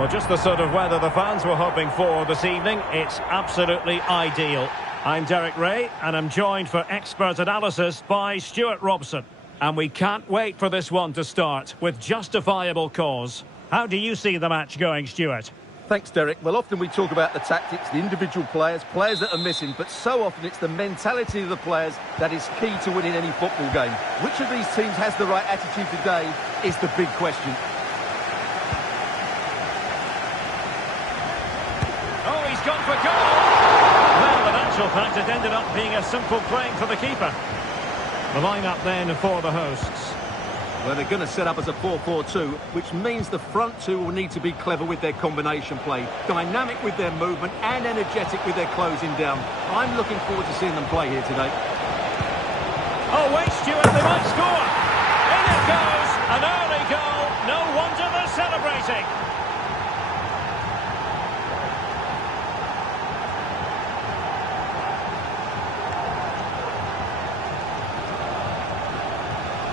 Well, just the sort of weather the fans were hoping for this evening. It's absolutely ideal. I'm Derek Ray, and I'm joined for expert analysis by Stuart Robson. And we can't wait for this one to start, with justifiable cause. How do you see the match going, Stuart? Thanks, Derek. Well, often we talk about the tactics, the individual players that are missing, but so often it's the mentality of the players that is key to winning any football game. Which of these teams has the right attitude today is the big question. Oh, he's gone for goal! Well, in actual fact, it ended up being a simple claim for the keeper. The line-up then for the hosts. Well, they're going to set up as a 4-4-2, which means the front two will need to be clever with their combination play, dynamic with their movement and energetic with their closing down. I'm looking forward to seeing them play here today. Oh, wait, Stuart, they might score! In it goes! An early goal! No wonder they're celebrating!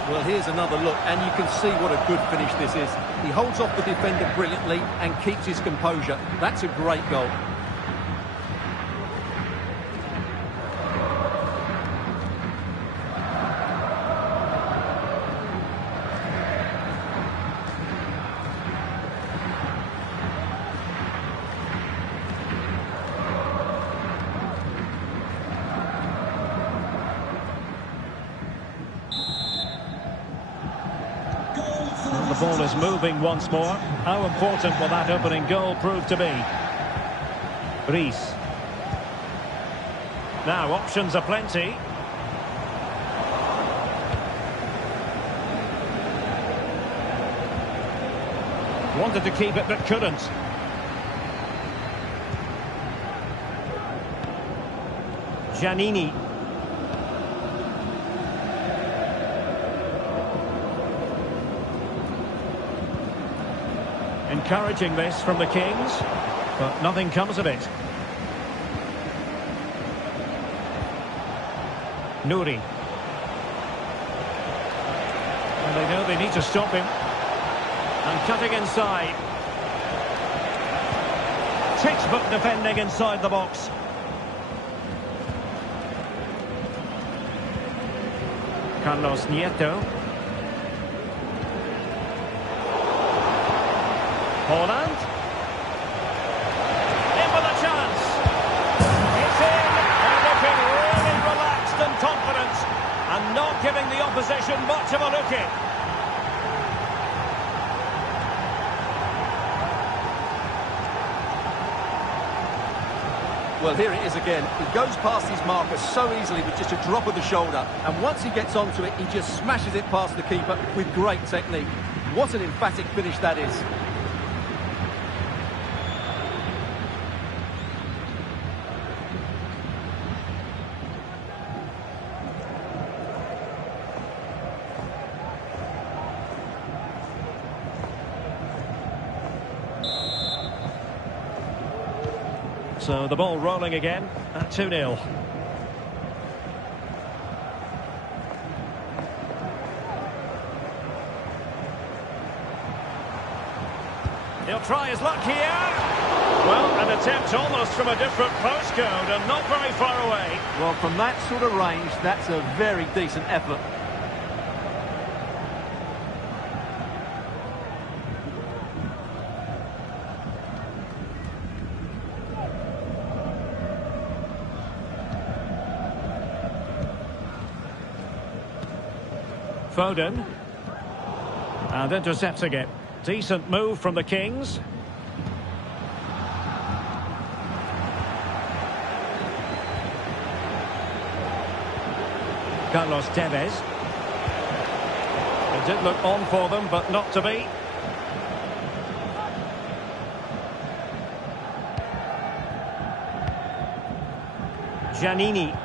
Well, here's another look, and you can see what a good finish this is. He holds off the defender brilliantly and keeps his composure. That's a great goal. The ball is moving once more. How important will that opening goal prove to be? Rees. Now, options are plenty. Wanted to keep it, but couldn't. Giannini. Encouraging this from the Kings, but nothing comes of it. Nouri. And they know they need to stop him. And cutting inside. Textbook defending inside the box. Carlos Nieto. Holland. In with a chance. It's in. They're looking really relaxed and confident. And not giving the opposition much of a look in. Well, here it is again. He goes past his marker so easily with just a drop of the shoulder. And once he gets onto it, he just smashes it past the keeper with great technique. What an emphatic finish that is. So the ball rolling again at 2-0. He'll try his luck here. Well, an attempt almost from a different postcode and not very far away. Well, from that sort of range, that's a very decent effort. Foden. And intercepting it. Decent move from the Kings. Carlos Tevez. It did look on for them, but not to be. Giannini.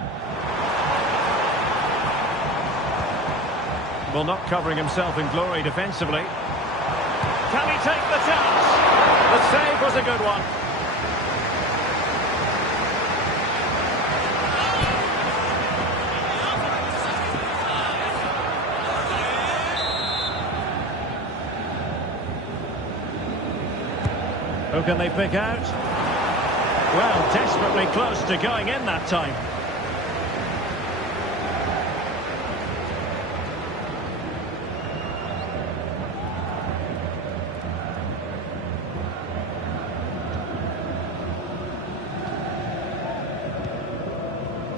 Well, not covering himself in glory defensively. Can he take the chance? The save was a good one. Who can they pick out? Well, desperately close to going in that time.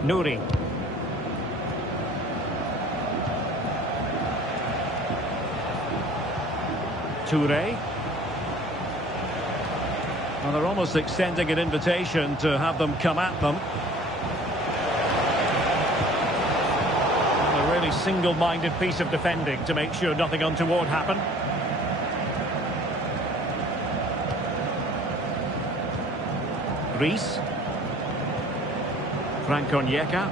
Nouri. Toure. Well, they're almost extending an invitation to have them come at them. And a really single-minded piece of defending to make sure nothing untoward happened. Rees. Frank Onyeka.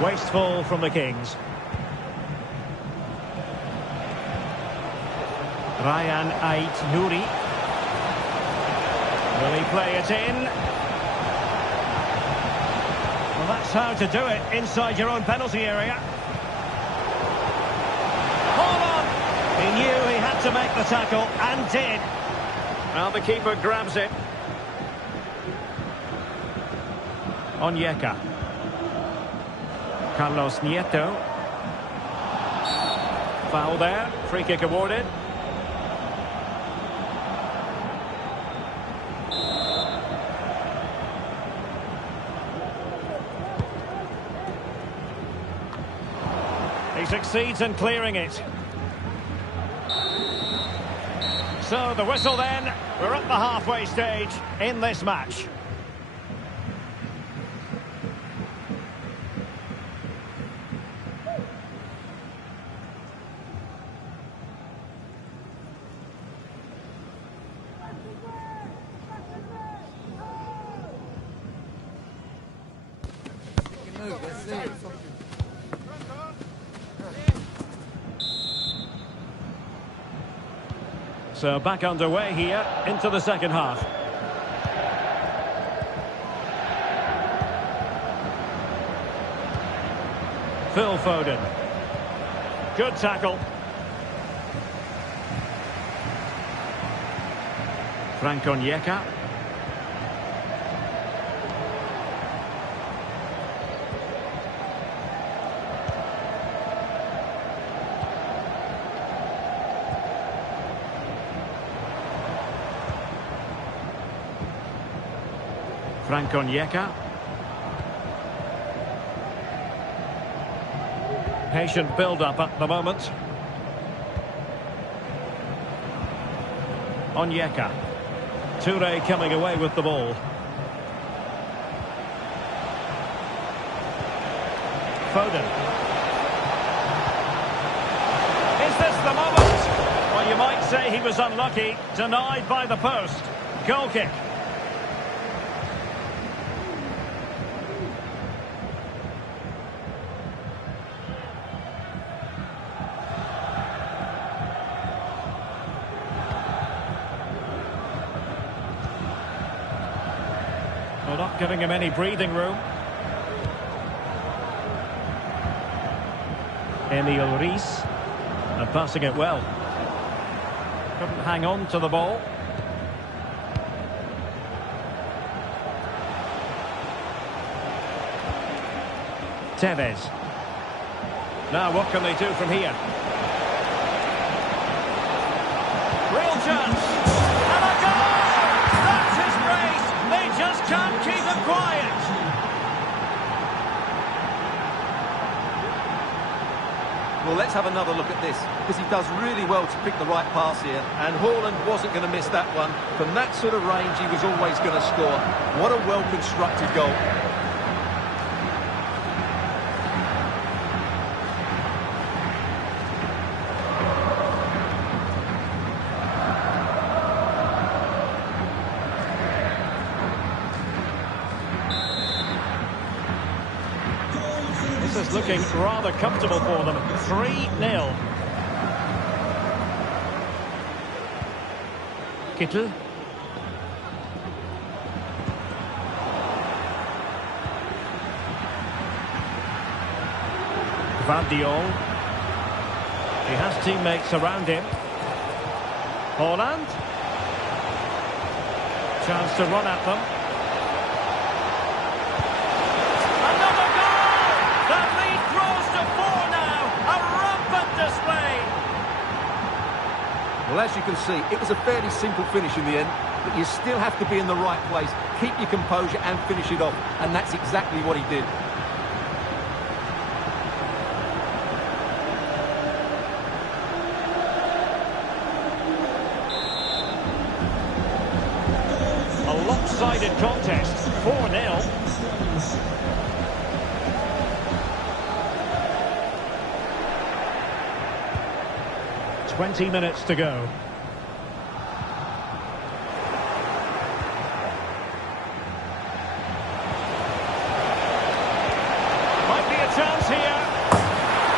Wasteful from the Kings. Ryan Ait-Nouri. Will he play it in? Well, that's how to do it inside your own penalty area. Hold on! He knew he had to make the tackle and did. Well, the keeper grabs it. Onyeka. Carlos Nieto. Foul there. Free kick awarded. He succeeds in clearing it. So the whistle then. We're at the halfway stage in this match. So back underway here into the second half. Phil Foden. Good tackle. Frank Onyeka. Frank Onyeka. Patient build-up at the moment. Onyeka. Toure coming away with the ball. Foden. Is this the moment? Well, you might say he was unlucky. Denied by the post. Goal kick. Well, not giving him any breathing room. Emil Rees. And passing it well. Couldn't hang on to the ball. Tevez. Now what can they do from here? Real chance. And a goal! That's his race. They just can't keep it quiet. Well, let's have another look at this, because he does really well to pick the right pass here, and Haaland wasn't going to miss that one. From that sort of range, he was always going to score. What a well-constructed goal. This is looking rather comfortable for them. 3-0. Kittel. Van de Jong. He has teammates around him. Holland. Chance to run at them. Another goal! The lead grows to 4 now. A rampant display. Well, as you can see, it was a fairly simple finish in the end, but you still have to be in the right place, keep your composure and finish it off, and that's exactly what he did. Lopsided contest, 4-0. Twenty minutes to go. Might be a chance here.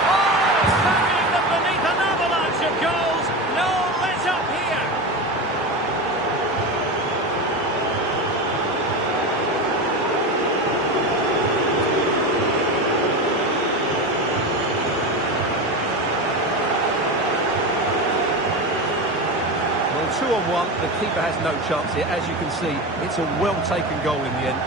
Oh, burying them beneath an avalanche of goals. No let up here. Well, 2-on-1, the keeper has no chance here. As you can see, it's a well-taken goal in the end.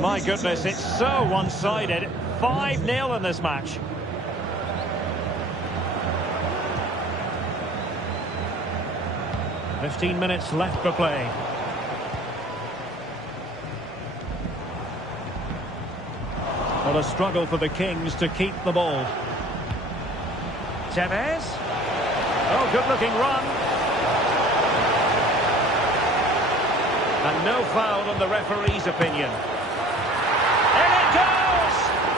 My goodness, it's so one-sided. 5-0 in this match. "15 minutes left for play. Well, a struggle for the Kings to keep the ball. Tevez. Oh, good-looking run. And no foul in the referee's opinion.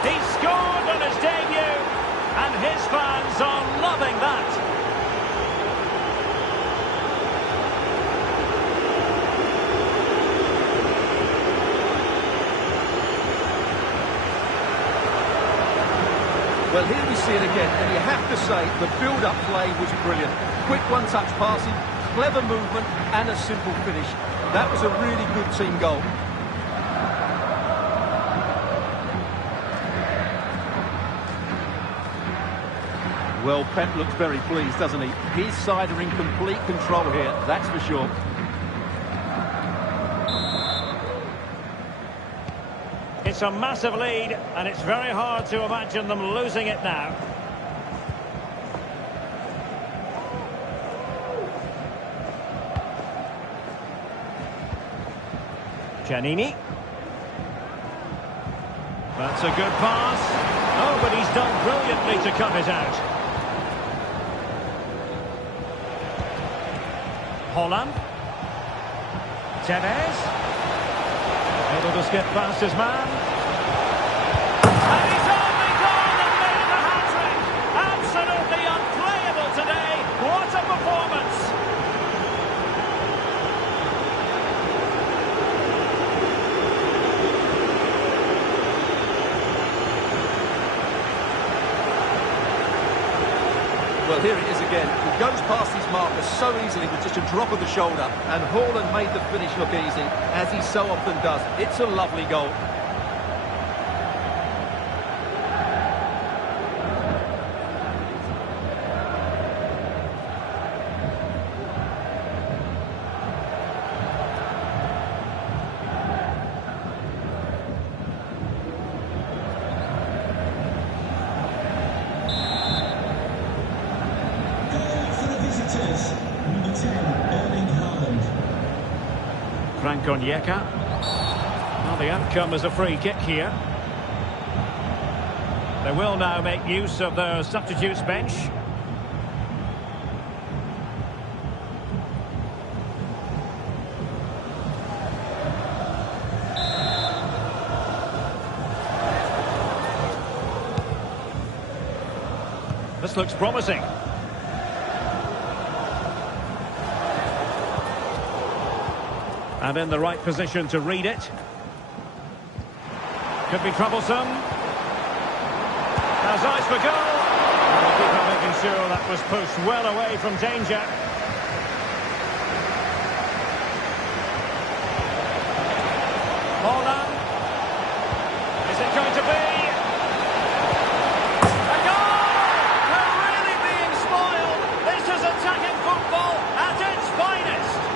He scored on his debut, and his fans are loving that. Well, here we see it again, and you have to say the build-up play was brilliant. Quick one-touch passing, clever movement, and a simple finish. That was a really good team goal. Well, Pep looks very pleased, doesn't he? His side are in complete control here, that's for sure. It's a massive lead, and it's very hard to imagine them losing it now. Giannini. That's a good pass. Oh, but he's done brilliantly to cut it out. Holland. Tevez. Able to skip past his man. And he's only gone and made the hat-trick. Absolutely unplayable today. What a performance. Well, here it is again. He goes past his marker so easily with just a drop of the shoulder, and Haaland made the finish look easy, as he so often does. It's a lovely goal. Frank Onyeka. Well, the outcome is a free kick here. They will now make use of their substitutes bench. This looks promising. And in the right position to read it. Could be troublesome. Has eyes for goal. And the keeper making sure that was pushed well away from danger. Holland. Is it going to be? A goal! We're really being spoiled. This is attacking football at its finest.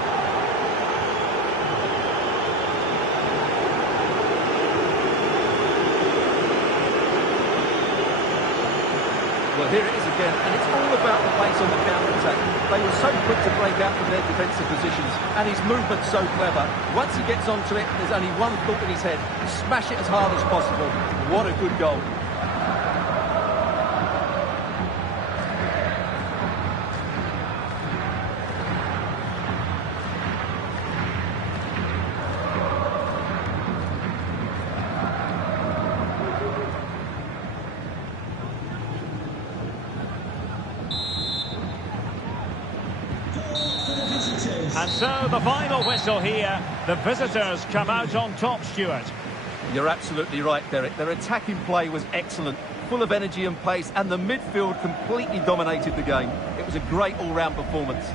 Well, here it is again, and it's all about the pace on the counter-attack. They were so quick to break out from their defensive positions, and his movement's so clever. Once he gets onto it, there's only one thought in his head: smash it as hard as possible. What a good goal. And so the final whistle here. The visitors come out on top, Stuart. You're absolutely right, Derek. Their attacking play was excellent, full of energy and pace, and the midfield completely dominated the game. It was a great all-round performance.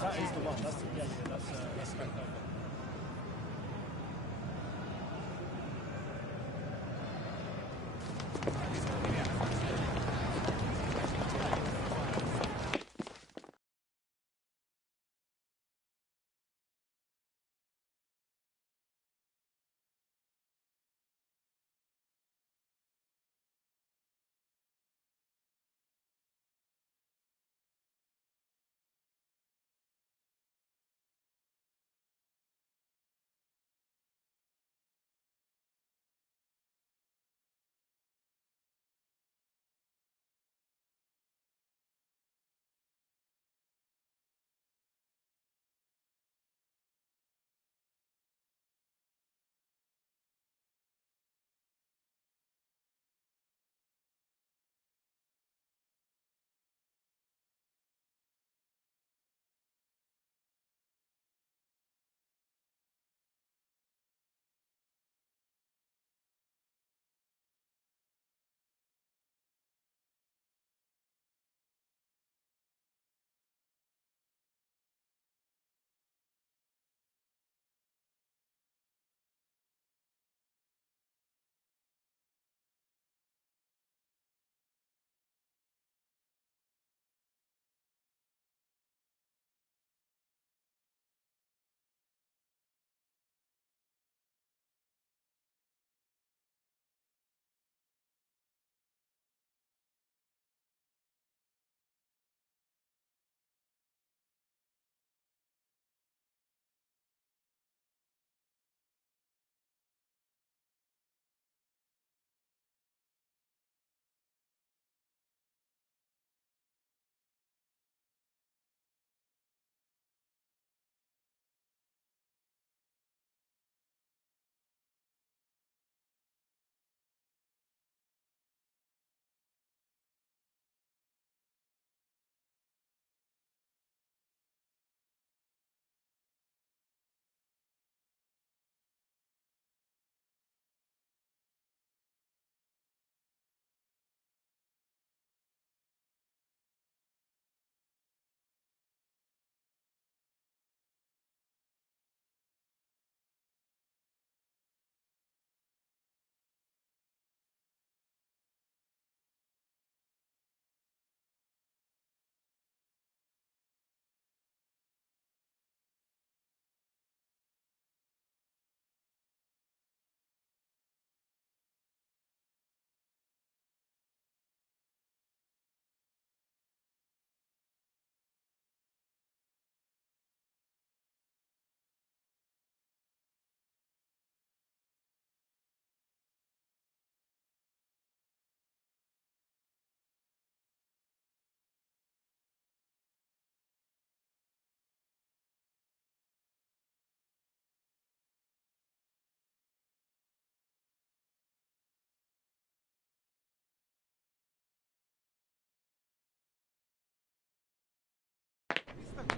That is the one. That's great.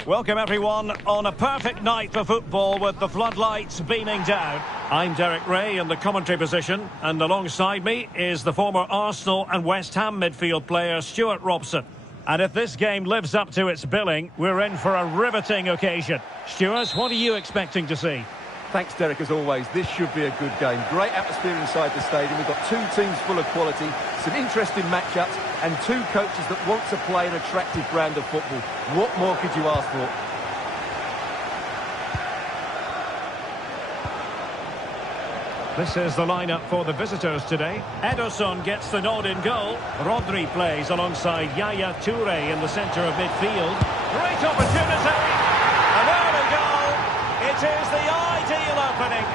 Welcome everyone on a perfect night for football with the floodlights beaming down. I'm Derek Ray in the commentary position, and alongside me is the former Arsenal and West Ham midfield player Stuart Robson. And if this game lives up to its billing, we're in for a riveting occasion. Stuart, what are you expecting to see? Thanks, Derek, as always. This should be a good game. Great atmosphere inside the stadium. We've got two teams full of quality, some interesting matchups, and two coaches that want to play an attractive brand of football. What more could you ask for? This is the lineup for the visitors today. Ederson gets the nod in goal. Rodri plays alongside Yaya Toure in the centre of midfield. Great opportunity! And there we go! It is the ideal opening.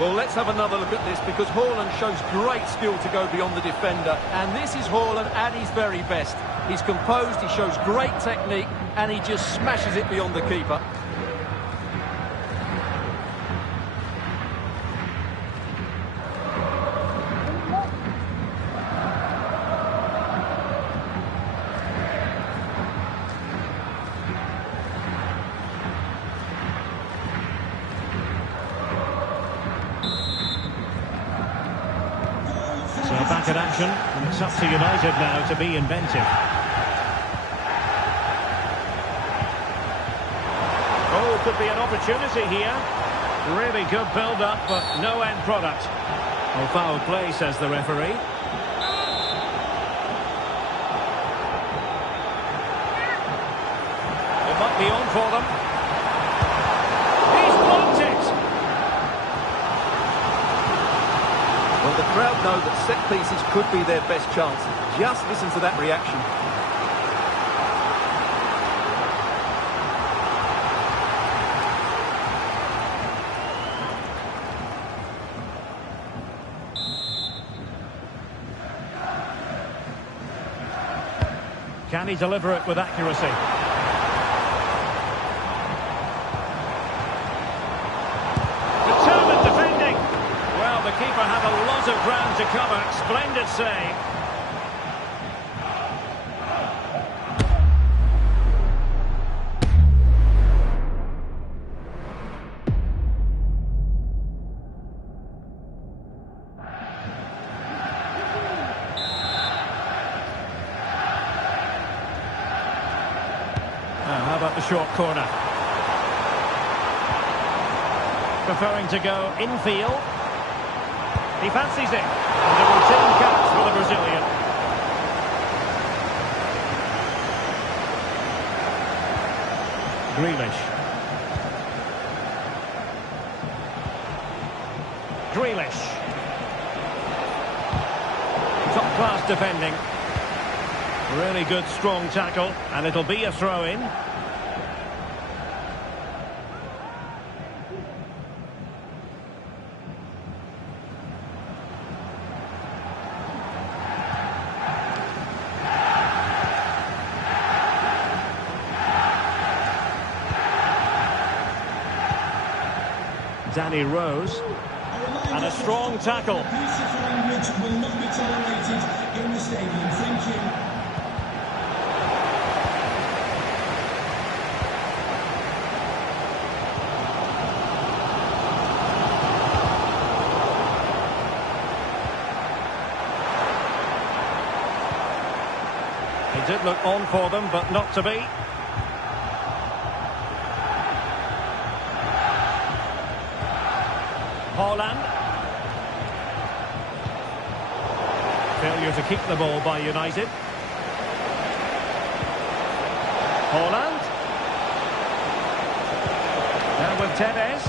Well, let's have another look at this, because Haaland shows great skill to go beyond the defender. And this is Haaland at his very best. He's composed, he shows great technique, and he just smashes it beyond the keeper. So back in action, and it's up to United now to be inventive. Oh, could be an opportunity here. Really good build-up, but no end product. Oh, foul play, says the referee. It might be on for them. He's blocked it! Well, the crowd know that set pieces could be their best chance. Just listen to that reaction. Can he deliver it with accuracy? Determined defending. Well, the keeper had a lot of ground to cover. Splendid save. How about the short corner? Preferring to go infield. He fancies it. And a routine catch for the Brazilian. Grealish. Top-class defending. Really good, strong tackle, and it'll be a throw-in. Danny Rose, and a strong tackle. Abusive language will not be tolerated in the stadium. Thank you. It did look on for them, but not to be. Haaland. Failure to keep the ball by United. Haaland. Now with Tevez.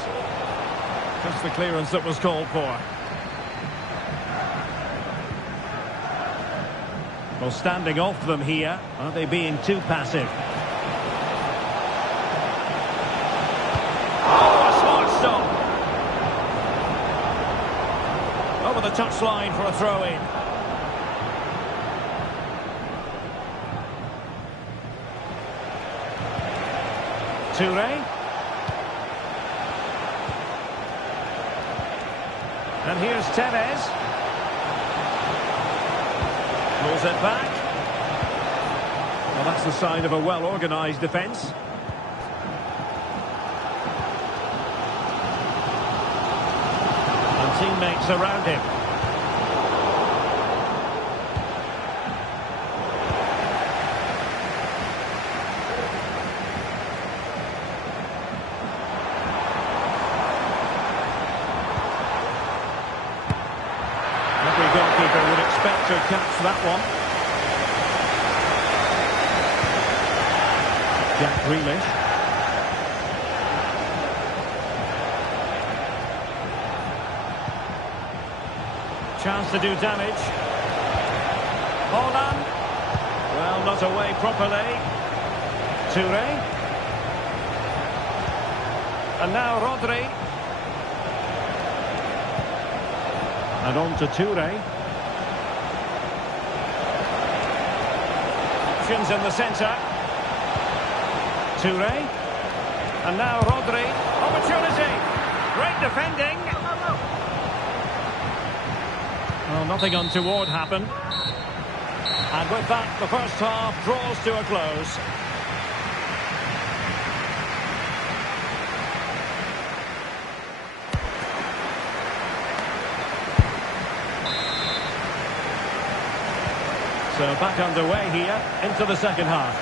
Just the clearance that was called for. Well, standing off them here. Are they being too passive? Oh, a smart stop. Over the touchline for a throw-in. Toure. And here's Tevez. Pulls it back. Well, that's the sign of a well-organised defence. And teammates around him. Every goalkeeper would expect to catch that one. Jack Grealish. Chance to do damage. Haaland. Well, not away properly. Toure. And now Rodri. And on to Toure. Options in the centre. Toure. And now Rodri. Opportunity. Great defending. Well, nothing untoward happened. And with that, the first half draws to a close. So back underway here into the second half.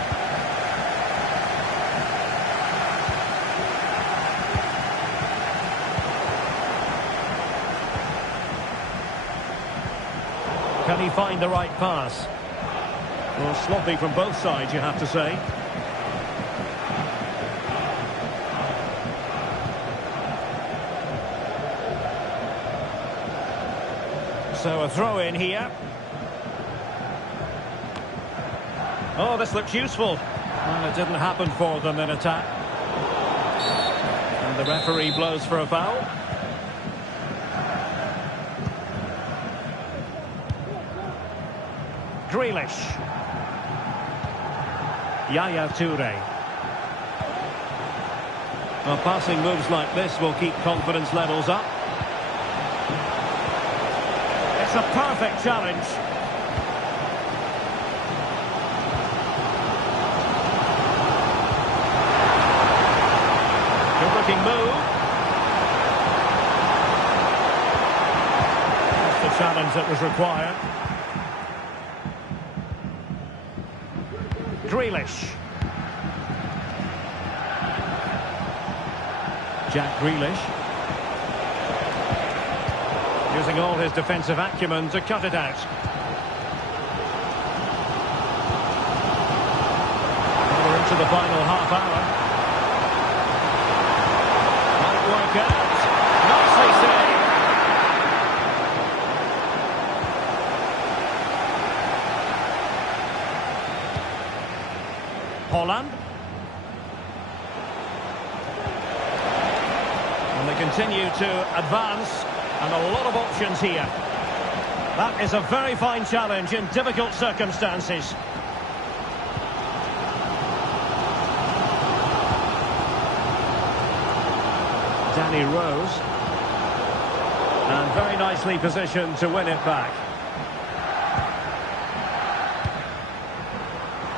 Can he find the right pass? Well, sloppy from both sides, you have to say. So a throw in here. Oh, this looks useful. Well, it didn't happen for them in attack. And the referee blows for a foul. Grealish. Yaya Toure. Well, passing moves like this will keep confidence levels up. It's a perfect challenge. Good-looking move. That's the challenge that was required. Grealish. Jack Grealish. Using all his defensive acumen to cut it out. We're into the final half hour. Might work out. Nicely saved. Haaland. And they continue to advance, and a lot of options here. That is a very fine challenge in difficult circumstances. Danny Rose. And very nicely positioned to win it back.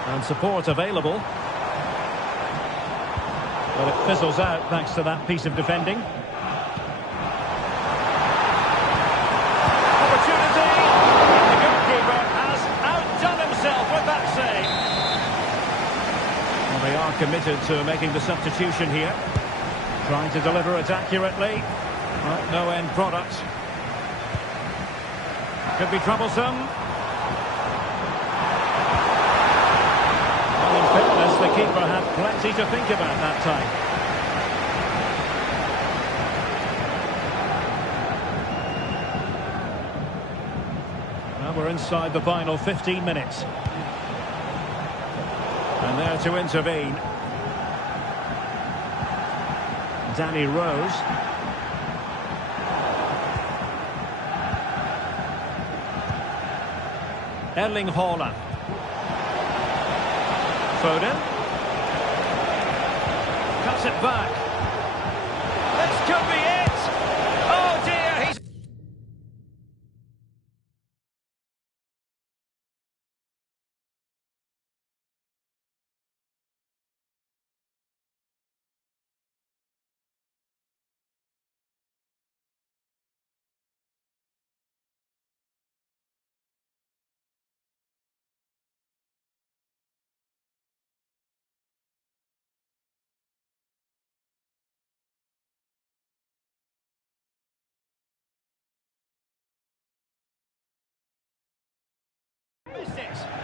And support available. Well, it fizzles out thanks to that piece of defending. Opportunity! The goalkeeper has outdone himself with that save. Well, they are committed to making the substitution here. Trying to deliver it accurately. Well, no end product. Could be troublesome. In fairness, the keeper had plenty to think about that time. Well, we're inside the final 15 minutes. And there to intervene. Danny Rose. Erling Haaland. Foden. Cuts it back. This could be it. Oh dear, he's...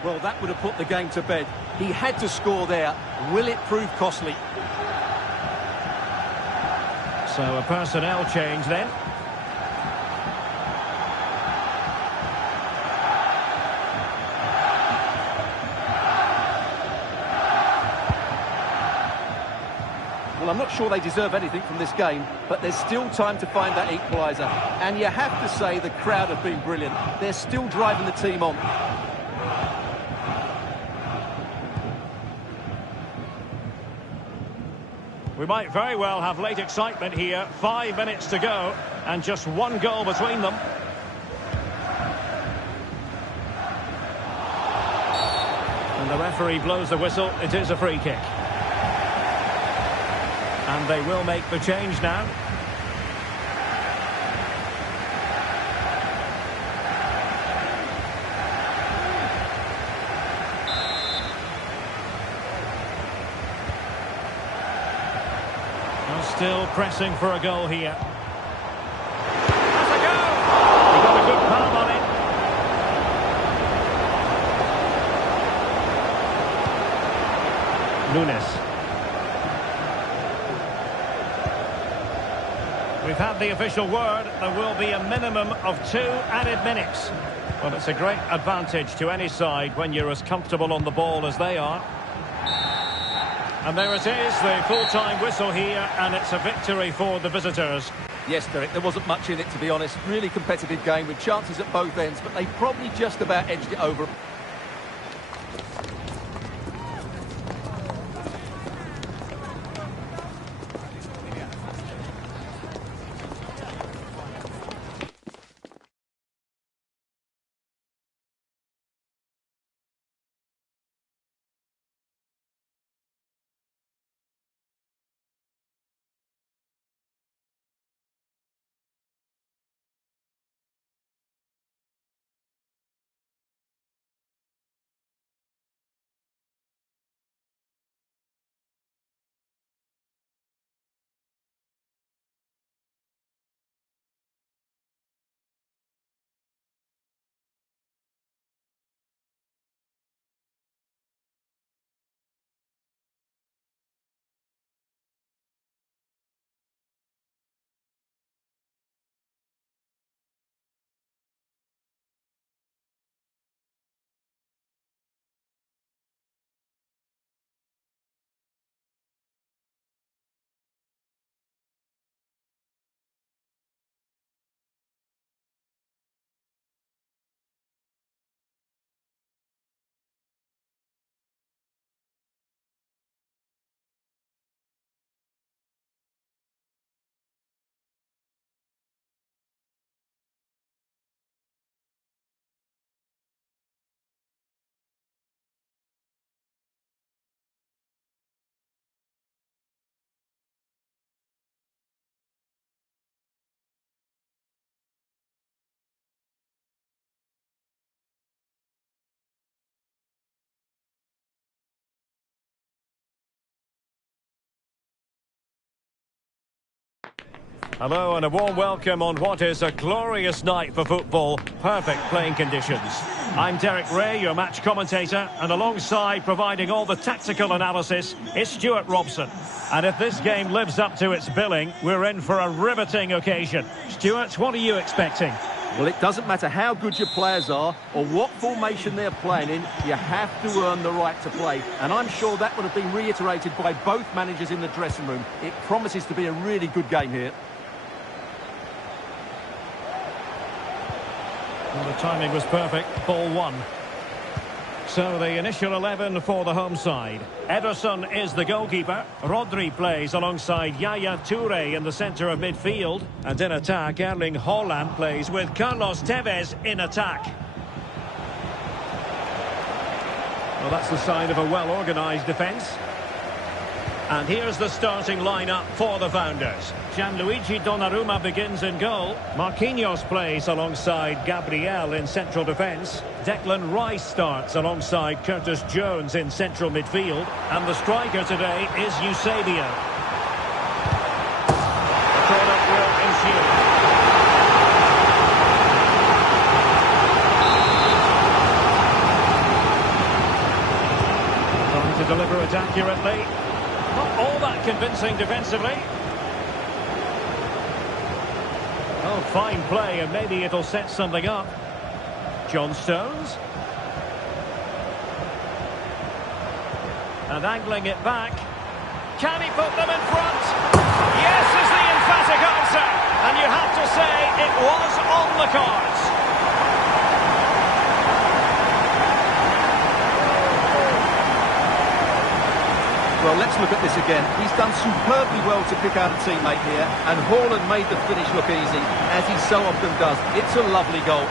Well, that would have put the game to bed. He had to score there. Will it prove costly? So a personnel change then. Well, I'm not sure they deserve anything from this game, but there's still time to find that equaliser. And you have to say the crowd have been brilliant. They're still driving the team on. We might very well have late excitement here. 5 minutes to go, and just one goal between them. And the referee blows the whistle. It is a free kick. And they will make the change now. Still pressing for a goal here. That's a goal! He got a good palm on it. Nunes. We've had the official word. There will be a minimum of 2 added minutes. Well, it's a great advantage to any side when you're as comfortable on the ball as they are. And there it is, the full-time whistle here, and it's a victory for the visitors. Yes, Derek, there wasn't much in it, to be honest. Really competitive game with chances at both ends, but they probably just about edged it over. Hello and a warm welcome on what is a glorious night for football. Perfect playing conditions. I'm Derek Ray, your match commentator, and alongside providing all the tactical analysis is Stuart Robson. And if this game lives up to its billing, we're in for a riveting occasion. Stuart, what are you expecting? Well, it doesn't matter how good your players are or what formation they're playing in, you have to earn the right to play. And I'm sure that would have been reiterated by both managers in the dressing room. It promises to be a really good game here. Well, the timing was perfect. Ball one. So the initial 11 for the home side. Ederson is the goalkeeper. Rodri plays alongside Yaya Toure in the centre of midfield. And in attack, Erling Haaland plays with Carlos Tevez in attack. Well, that's the sign of a well-organised defence. And here's the starting lineup for the founders. Gianluigi Donnarumma begins in goal. Marquinhos plays alongside Gabriel in central defence. Declan Rice starts alongside Curtis Jones in central midfield. And the striker today is Eusebio. The corner will ensue. deliver it accurately. Not all that convincing defensively. Oh, fine play, and maybe it'll set something up. John Stones. And angling it back. Can he put them in front? Yes is the emphatic answer. And you have to say it was on the cards. Well, let's look at this again. He's done superbly well to pick out a teammate here, and Haaland made the finish look easy, as he so often does. It's a lovely goal.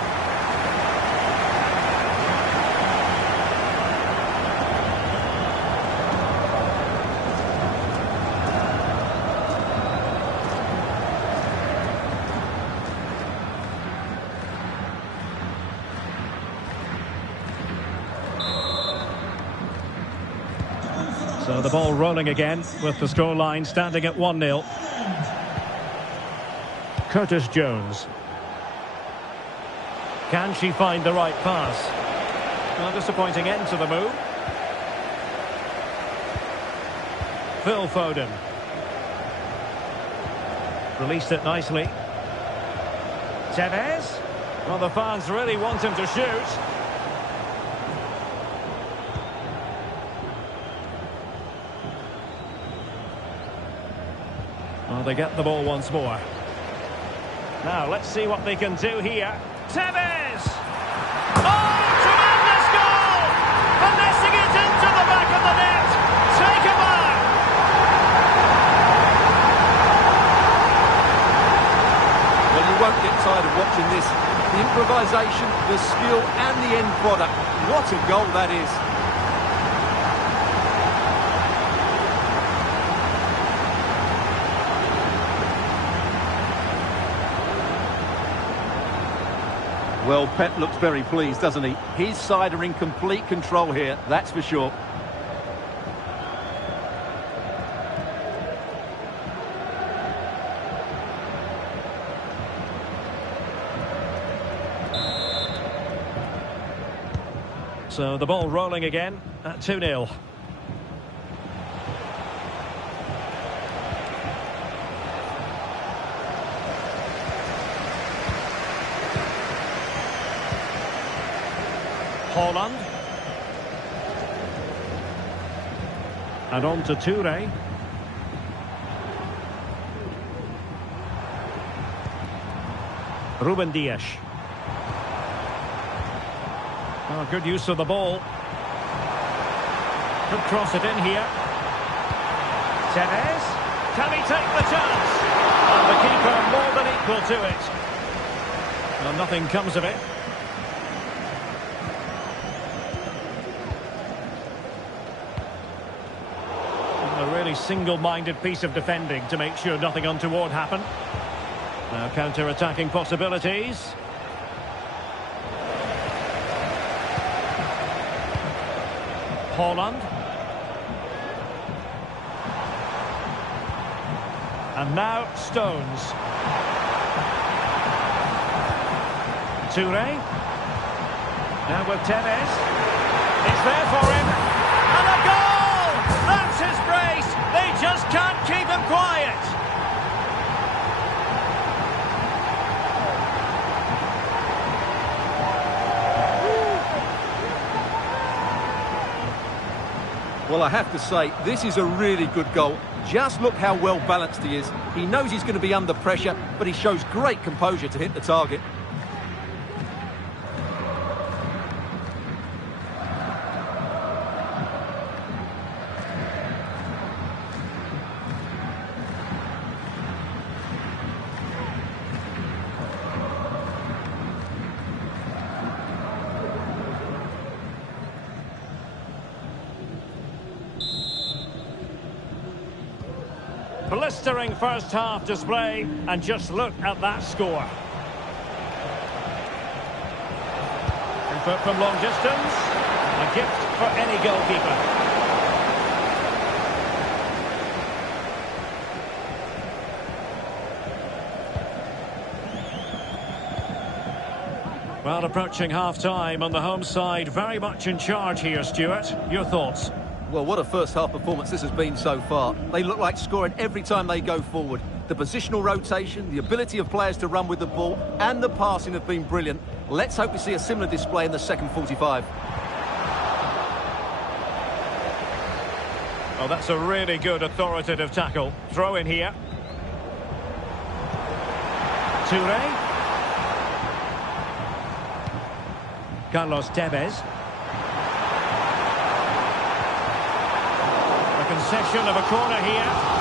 So the ball rolling again with the scoreline standing at 1-0. Curtis Jones. Can she find the right pass? Well, disappointing end to the move. Phil Foden. Released it nicely. Tevez. Well, the fans really want him to shoot. Well, they get the ball once more. Now, let's see what they can do here. Tevez! Oh, tremendous goal! Finessing it into the back of the net. Take a mark! Well, you won't get tired of watching this. The improvisation, the skill and the end product. What a goal that is. Well, Pep looks very pleased, doesn't he? His side are in complete control here, that's for sure. So the ball rolling again at 2-0. Haaland. And on to Toure. Ruben Dias. Oh, good use of the ball. Could cross it in here. Tevez. Can he take the chance? And the keeper more than equal to it. Well, nothing comes of it. A really single-minded piece of defending to make sure nothing untoward happened. Now counter-attacking possibilities. Haaland. And now Stones. Toure. Now with Tevez. It's there for him. And a goal! That's his brace. They just can't keep him quiet. Well, I have to say, this is a really good goal. Just look how well balanced he is. He knows he's going to be under pressure, but he shows great composure to hit the target. Blistering first half display, and just look at that score. Input from long distance, a gift for any goalkeeper. Well, approaching half-time on the home side, very much in charge here, Stuart. Your thoughts? Well, what a first-half performance this has been so far. They look like scoring every time they go forward. The positional rotation, the ability of players to run with the ball, and the passing have been brilliant. Let's hope we see a similar display in the second 45. Oh, that's a really good authoritative tackle. Throw in here. Toure. Carlos Tevez. A concession of a corner here.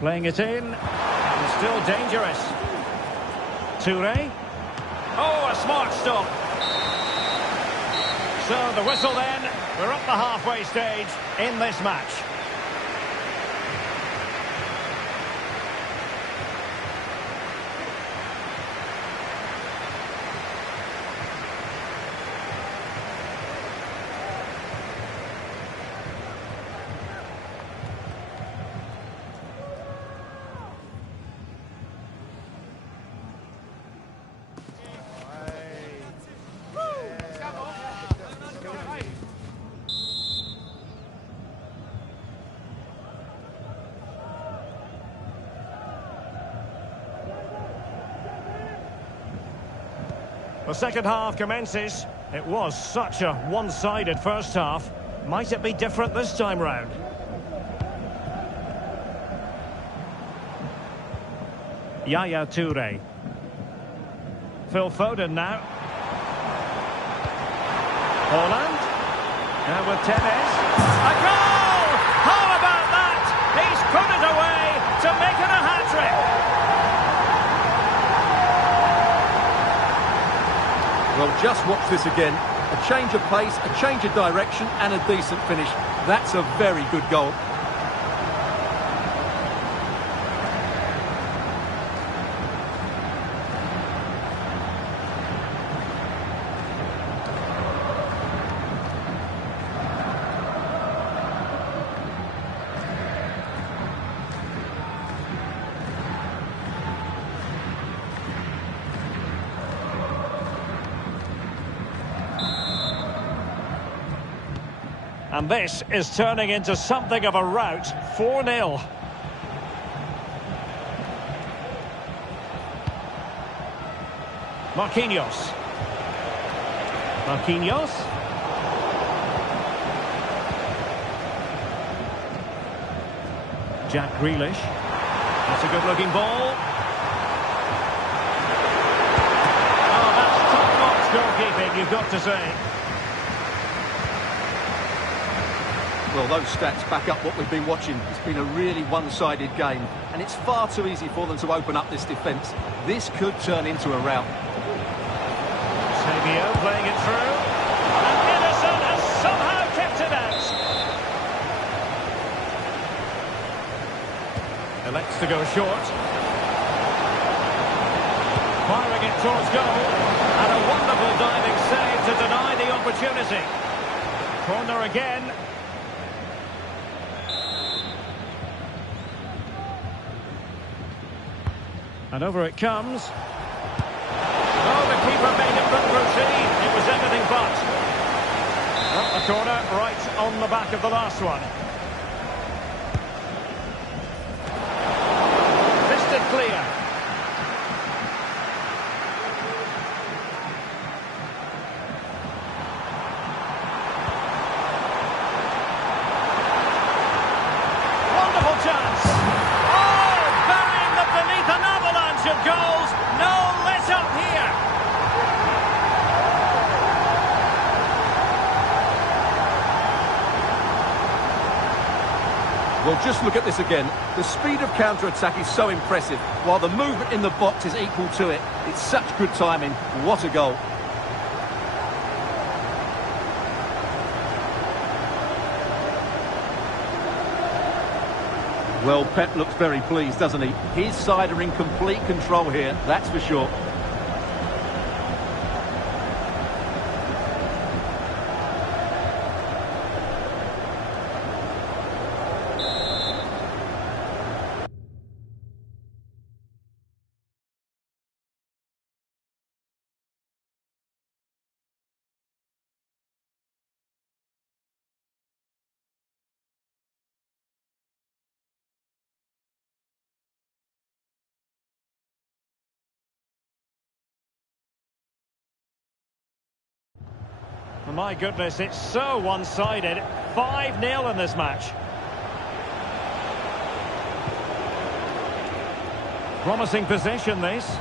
Playing it in, and still dangerous. Toure. Oh, a smart stop. So the whistle then, we're up the halfway stage in this match. The second half commences. It was such a one-sided first half. Might it be different this time round? Yaya Toure. Phil Foden now. Holland. Now with Tevez. A goal! How about that? He's put it away to make it a hat-trick. Well, just watch this again. A change of pace, a change of direction, and a decent finish. That's a very good goal. And this is turning into something of a rout. 4-0. Marquinhos. Marquinhos. Jack Grealish. That's a good-looking ball. Oh, that's top-notch goalkeeping, you've got to say. Well, those stats back up what we've been watching. It's been a really one-sided game, and it's far too easy for them to open up this defence. This could turn into a rout. Savio playing it through, and Ederson has somehow kept it out. Elects to go short. Firing it towards goal, and a wonderful diving save to deny the opportunity. Corner again. And over it comes. Oh, the keeper made it look routine. It was anything but. Well, a corner right on the back of the last one. Fisted clear. Wonderful chance. Of goals, no let up here. Well, just look at this again. The speed of counter-attack is so impressive, while the movement in the box is equal to it. It's such good timing. What a goal. Well, Pep looks very pleased, doesn't he? His side are in complete control here, that's for sure. My goodness, it's so one-sided. 5-0 in this match. Promising position, this. He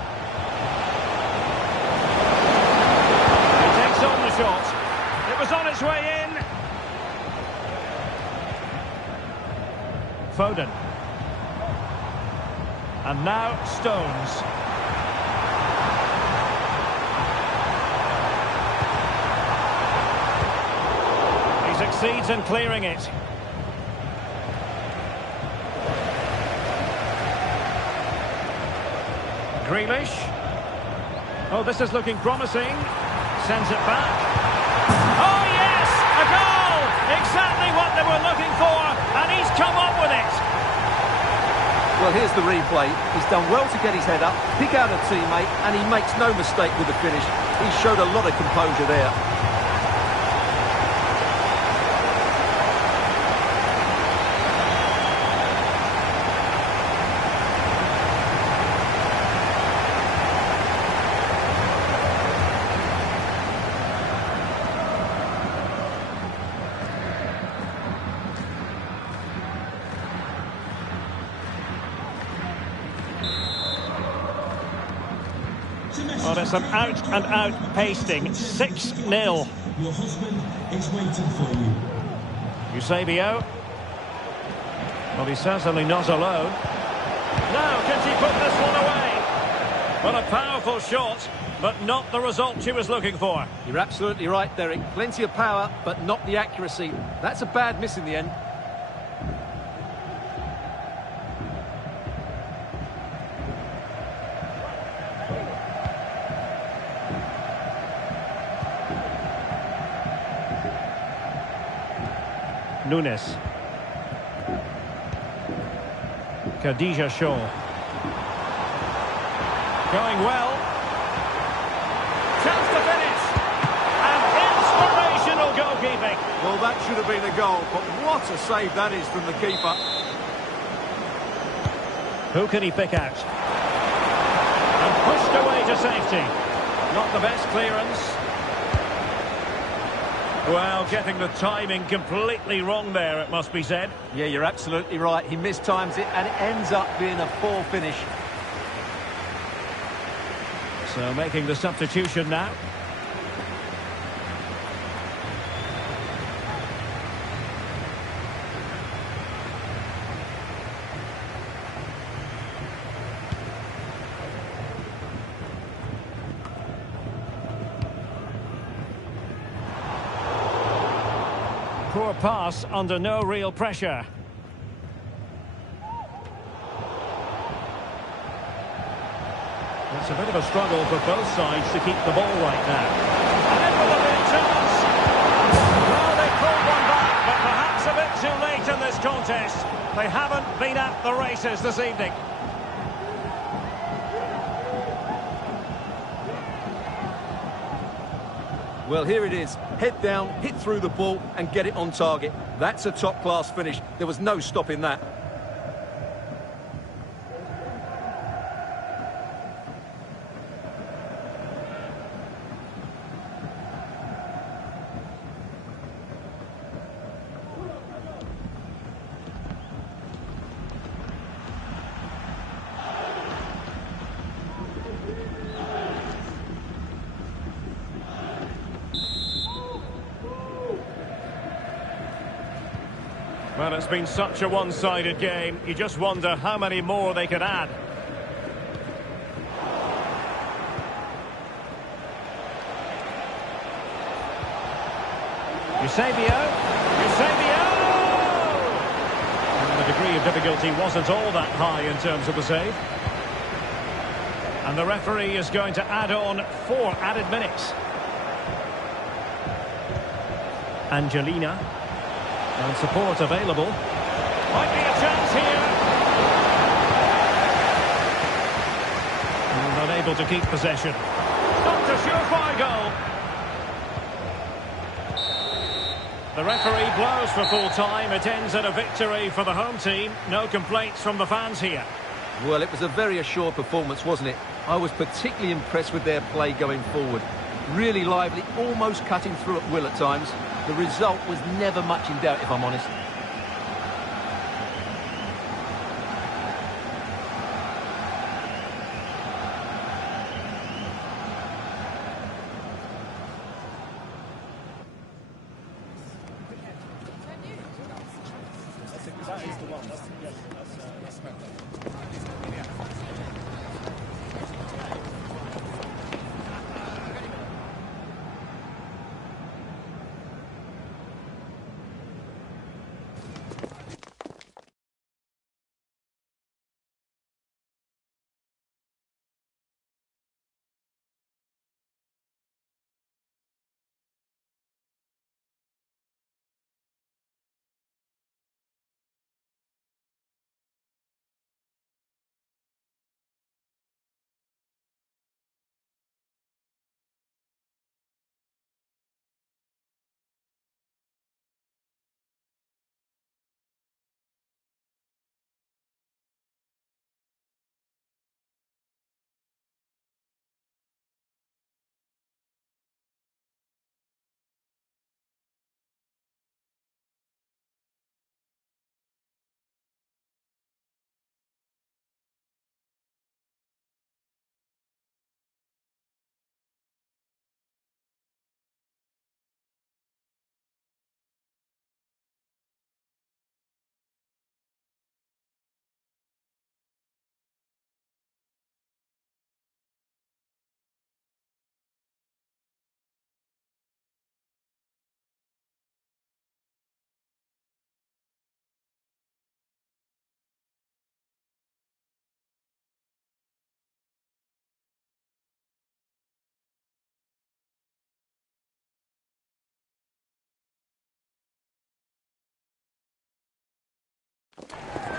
takes on the shot. It was on its way in. Foden. And now Stones. Succeeds in clearing it. Grealish. Oh, this is looking promising. Sends it back. Oh, yes! A goal! Exactly what they were looking for, and he's come up with it. Well, here's the replay. He's done well to get his head up, pick out a teammate, and he makes no mistake with the finish. He showed a lot of composure there. Well, it's an out-and-out pasting. 6-0. Your husband is waiting for you. Eusebio. Well, he's certainly not alone. Now, can she put this one away? Well, a powerful shot, but not the result she was looking for. You're absolutely right, Derek. Plenty of power, but not the accuracy. That's a bad miss in the end. Nunes. Khadija Shaw. Going well. Chance to finish. And inspirational goalkeeping. Well, that should have been a goal, but what a save that is from the keeper. Who can he pick out? And pushed away to safety. Not the best clearance. Well, getting the timing completely wrong there, it must be said. Yeah, you're absolutely right. He mistimes it, and it ends up being a poor finish. So making the substitution now. Poor pass under no real pressure. It's a bit of a struggle for both sides to keep the ball right now. And in with a big chance. Well, they pulled one back, but perhaps a bit too late in this contest. They haven't been at the races this evening. Well, here it is. Head down, hit through the ball and get it on target. That's a top-class finish. There was no stopping that. Well, it's been such a one-sided game. You just wonder how many more they could add. Eusebio. And the degree of difficulty wasn't all that high in terms of the save. And the referee is going to add on 4 added minutes. Angelina. And support available. Might be a chance here. And unable to keep possession. Not a surefire goal. The referee blows for full time. It ends in a victory for the home team. No complaints from the fans here. Well, it was a very assured performance, wasn't it? I was particularly impressed with their play going forward. Really lively, almost cutting through at will at times. The result was never much in doubt, if I'm honest. That is the one. That's correct.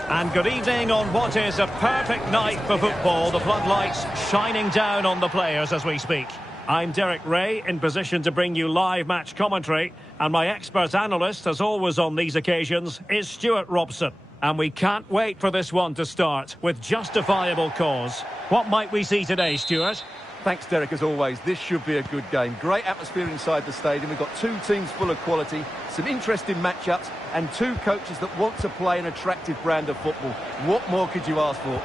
And good evening on what is a perfect night for football. The floodlights shining down on the players as we speak. I'm Derek Ray, in position to bring you live match commentary. And my expert analyst, as always on these occasions, is Stuart Robson. And we can't wait for this one to start, with justifiable cause. What might we see today, Stuart? Thanks, Derek, as always. This should be a good game. Great atmosphere inside the stadium. We've got 2 teams full of quality, some interesting matchups, and 2 coaches that want to play an attractive brand of football. What more could you ask for?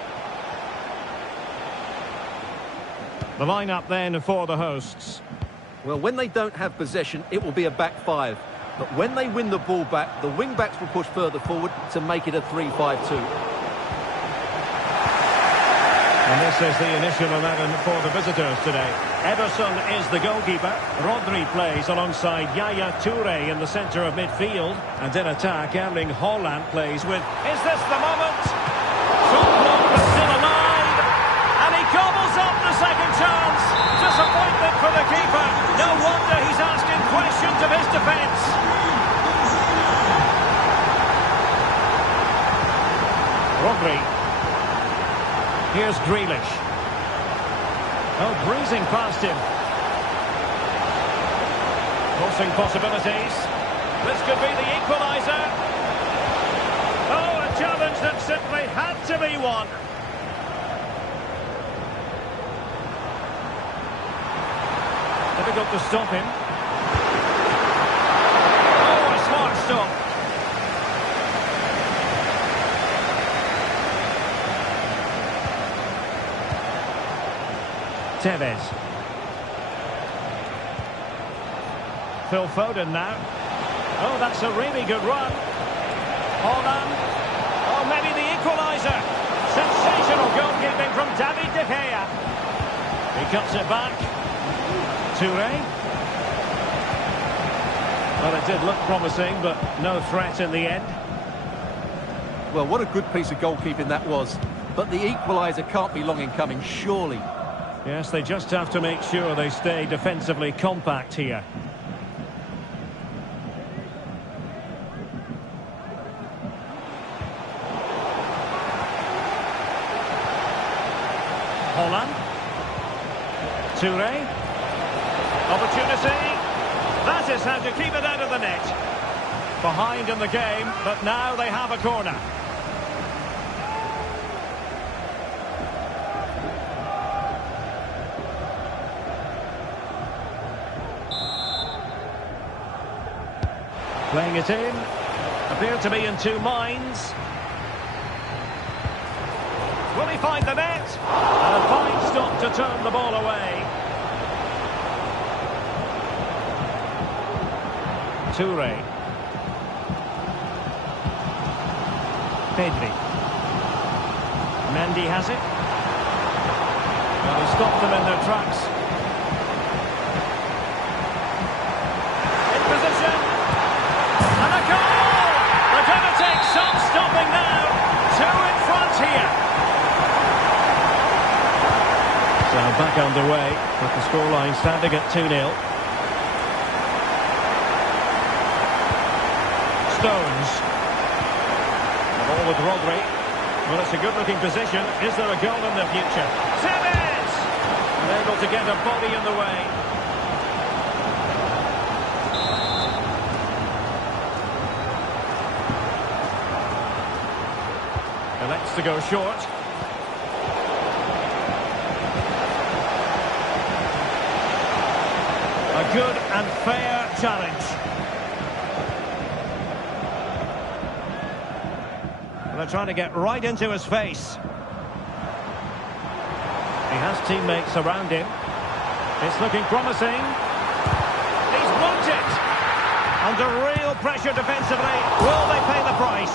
The lineup then for the hosts. Well, when they don't have possession, it will be a back 5. But when they win the ball back, the wing-backs will push further forward to make it a 3-5-2. And this is the initial 11 for the visitors today. Ederson is the goalkeeper. Rodri plays alongside Yaya Toure in the centre of midfield. And in attack, Erling Haaland plays with... Is this the moment? Shot blocked but still alive. And he gobbles up the second chance. Disappointment for the keeper. No wonder he's asking questions of his defence. Rodri. Here's Grealish. Oh, breezing past him. Crossing possibilities. This could be the equaliser. Oh, a challenge that simply had to be won. Difficult to stop him. Oh, a smart stop. Tevez. Phil Foden now. Oh, that's a really good run. Haaland. Oh, maybe the equaliser. Sensational goalkeeping from David De Gea. He cuts it back. Toure. Well, it did look promising, but no threat in the end. Well, what a good piece of goalkeeping that was. But the equaliser can't be long in coming, surely. Yes, they just have to make sure they stay defensively compact here. Holland. Toure. Opportunity. That is how to keep it out of the net. Behind in the game, but now they have a corner. Playing it in. Appear to be in two minds. Will he find the net? And a fine stop to turn the ball away. Toure. Pedri. Mendy has it. Well, he stopped them in their tracks. In position. And a goal! They're going to take some stopping now. Two in front here. So back underway with the scoreline standing at 2-0. Stones. The ball with Rodri. Well, it's a good-looking position. Is there a goal in the future? Tevez! Unable to get a body in the way. Elects to go short. A good and fair challenge. They're trying to get right into his face. He has teammates around him. It's looking promising. He's blocked it. Under real pressure defensively. Will they pay the price?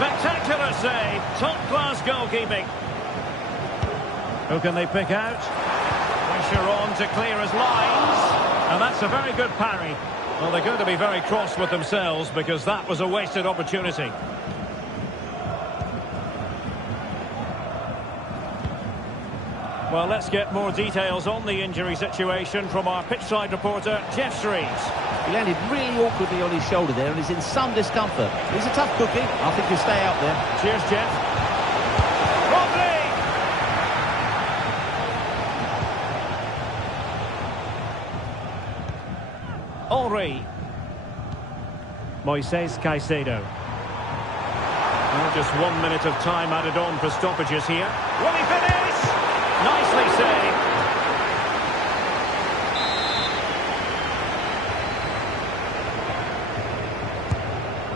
Spectacular save. Top-class goalkeeping. Who can they pick out? Pressure on to clear his lines. And that's a very good parry. Well, they're going to be very cross with themselves because that was a wasted opportunity. Well, let's get more details on the injury situation from our pitchside reporter, Jeff Shreves. He landed really awkwardly on his shoulder there and is in some discomfort. He's a tough cookie. I think he'll stay out there. Cheers, Jeff. Rodri! Henry. Moises Caicedo. Well, just 1 minute of time added on for stoppages here. Will he finish? Nicely saved.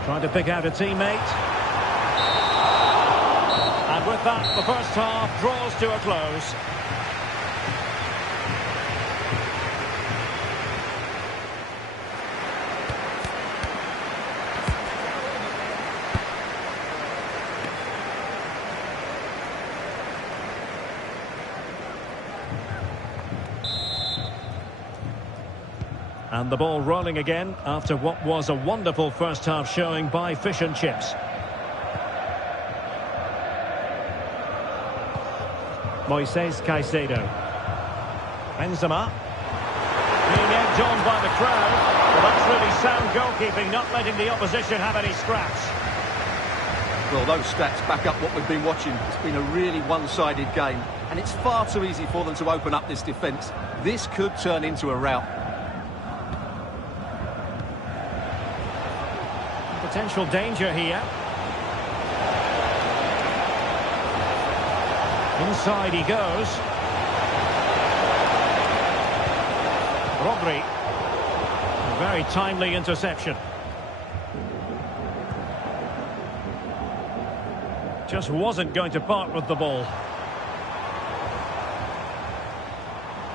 Trying to pick out a teammate. And with that, the first half draws to a close. And the ball rolling again after what was a wonderful first half showing by Fish and Chips. Moises Caicedo. Benzema. Being egged on by the crowd. Well, that's really sound goalkeeping, not letting the opposition have any scraps. Well, those stats back up what we've been watching. It's been a really one-sided game. And it's far too easy for them to open up this defence. This could turn into a rout. Potential danger here. Inside he goes. Rodri. A very timely interception. Just wasn't going to part with the ball.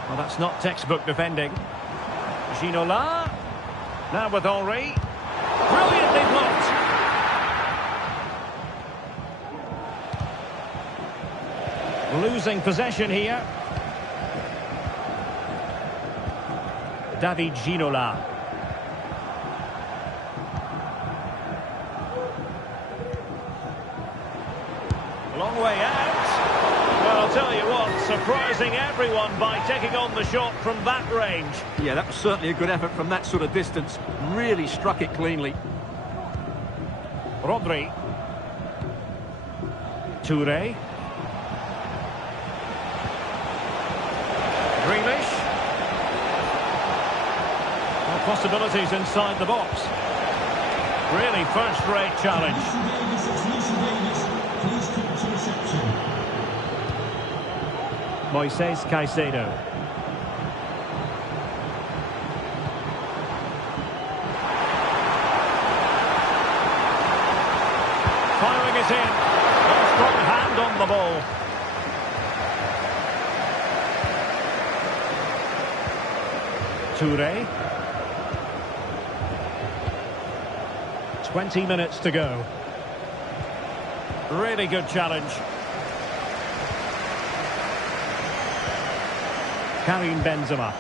Well, that's not textbook defending. Ginola. Now with Henry. Brilliantly blocked. Losing possession here. David Ginola. Long way out. Well, I'll tell you what, surprising everyone by taking on the shot from that range. Yeah, that was certainly a good effort from that sort of distance. Really struck it cleanly. Rodri. Toure. Grealish. Well, possibilities inside the box. Really first-rate challenge. Please come to reception. Moises Caicedo. Firing it in. A strong hand on the ball. Toure. 20 minutes to go. Really good challenge. Karim Benzema.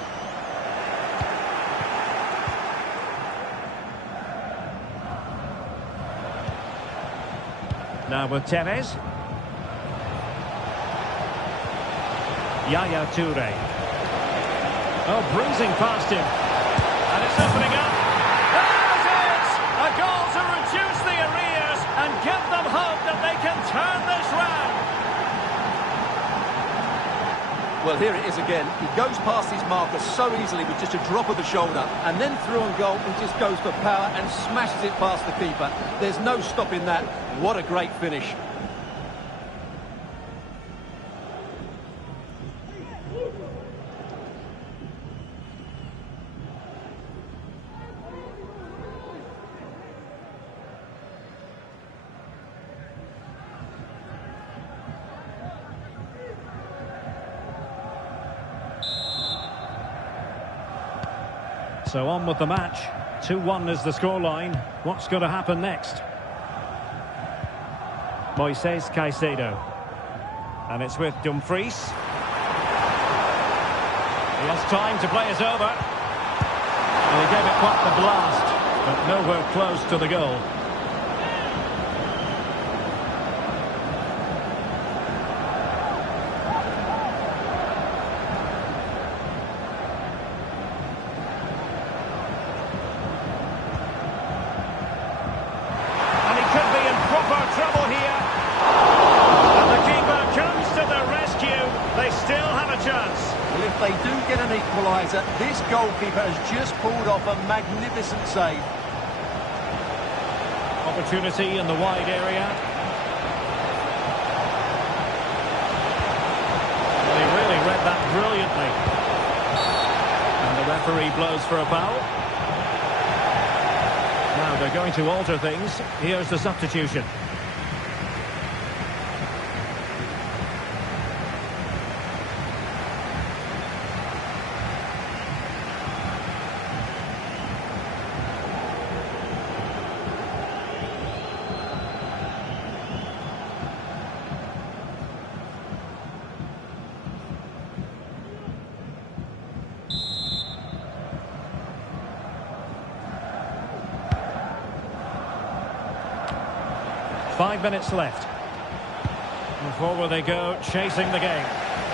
Now with Tevez. Yaya Toure. Oh, breezing past him. And it's opening up. There it is! A goal to reduce the arrears and give them hope that they can turn this round. Well, here it is again. He goes past his marker so easily with just a drop of the shoulder. And then through on goal, he just goes for power and smashes it past the keeper. There's no stopping that. What a great finish. So on with the match. 2-1 is the scoreline. What's going to happen next? Moises Caicedo. And it's with Dumfries. He has time to play it over. And he gave it quite the blast, but nowhere close to the goal. They do get an equaliser. This goalkeeper has just pulled off a magnificent save. Opportunity in the wide area. Well, he really read that brilliantly. And the referee blows for a foul. Now they're going to alter things. Here's the substitution. Five minutes left. And forward they go, chasing the game.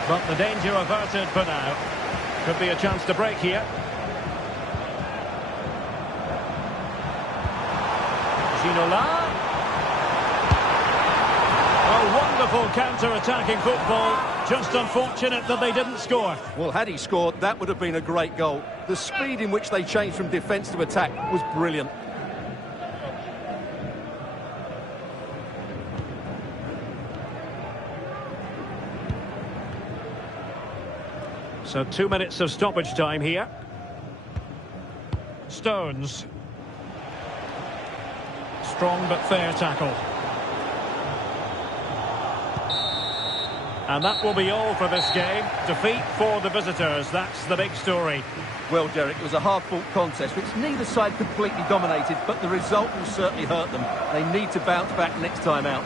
But the danger averted for now. Could be a chance to break here. Ginola. A wonderful counter-attacking football. Just unfortunate that they didn't score. Well, had he scored, that would have been a great goal. The speed in which they changed from defence to attack was brilliant. So 2 minutes of stoppage time here. Stones. Strong but fair tackle. And that will be all for this game. Defeat for the visitors. That's the big story. Well, Derek, it was a hard-fought contest, which neither side completely dominated, but the result will certainly hurt them. They need to bounce back next time out.